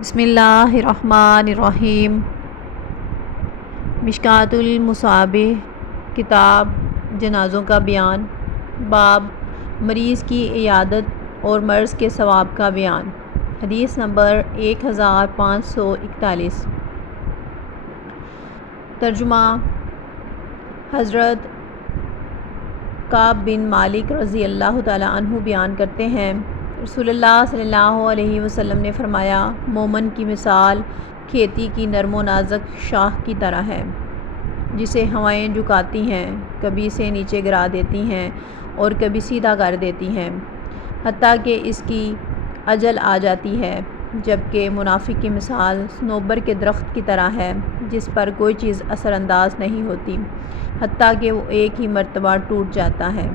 بسم اللہ الرحمن الرحیم۔ مشکوٰۃ المصابیح، کتاب جنازوں کا بیان، باب مریض کی عیادت اور مرض کے ثواب کا بیان۔ حدیث نمبر 1541۔ ترجمہ۔ حضرت کعب بن مالک رضی اللہ تعالیٰ عنہ بیان کرتے ہیں، رسول اللہ صلی اللہ علیہ وسلم نے فرمایا، مومن کی مثال کھیتی کی نرم و نازک شاخ کی طرح ہے، جسے ہوائیں جھکاتی ہیں، کبھی اسے نیچے گرا دیتی ہیں اور کبھی سیدھا کر دیتی ہیں، حتیٰ کہ اس کی اجل آ جاتی ہے۔ جبکہ منافق کی مثال صنوبر کے درخت کی طرح ہے، جس پر کوئی چیز اثر انداز نہیں ہوتی، حتیٰ کہ وہ ایک ہی مرتبہ ٹوٹ جاتا ہے۔